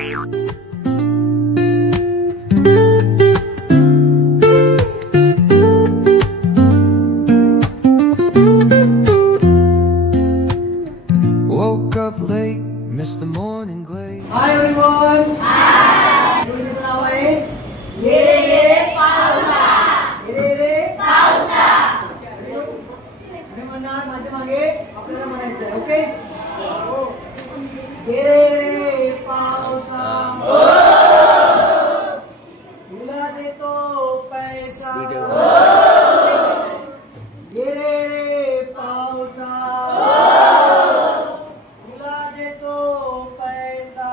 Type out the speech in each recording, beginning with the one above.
Woke up late, missed the morning glade. Hi everyone. Hi. तुझं नाव आहे? ये रे पावसा. ये रे पावसा. मी म्हणणार माझ्या मागे आपल्याला म्हणायचं आहे, ओके? ये रे पावसा. तुला देतो पैसा. ये रे पावसा. तुला देतो पैसा.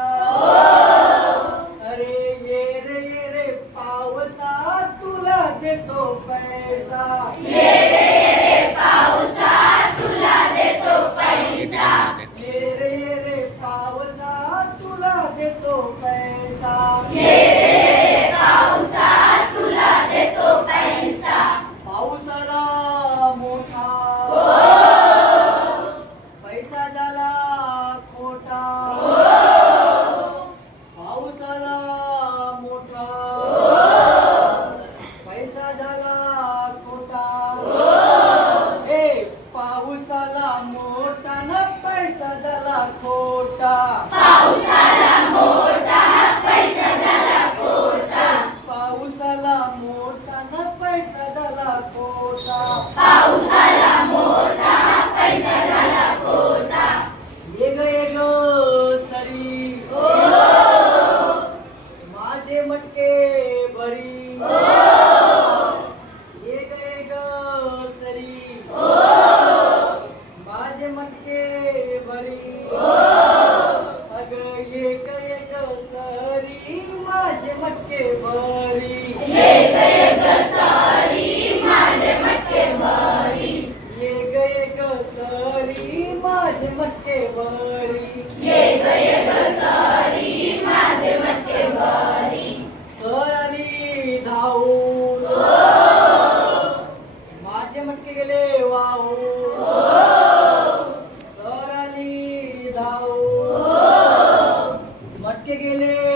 अरे ये रे पावसा. तुला देतो पैसा. ये रे पावसा. तुला देतो पैसा. ये रे पावसा. तुला देतो पैसा. ये रे पावसा. तुला देतो पैसा. पावसाला मोठा पैसा झाला खोटा. पावसाला मोठा पैसा झाला खोटा. ए पावसाला मोठा न पैसा झाला खोटा. पावसाला मोठा न पैसा झाला खोटा. पावसाला मोठा न पैसा झाला खोटा. पावसाला मोठा न पैसा झाला खोटा. ये ग सरी माझे मटके भरी. ये ग सरी माझे मटके भरी. अग ये ग सरी माझे मटके भरी. ये ग सरी माझे मटके भरी. ये ग सरी माझे मटके भरी. ये ग सरी माझे मटके भरी. सर आली धावून माझे मटके गेले वाहून. सर आली धावून मटके गेले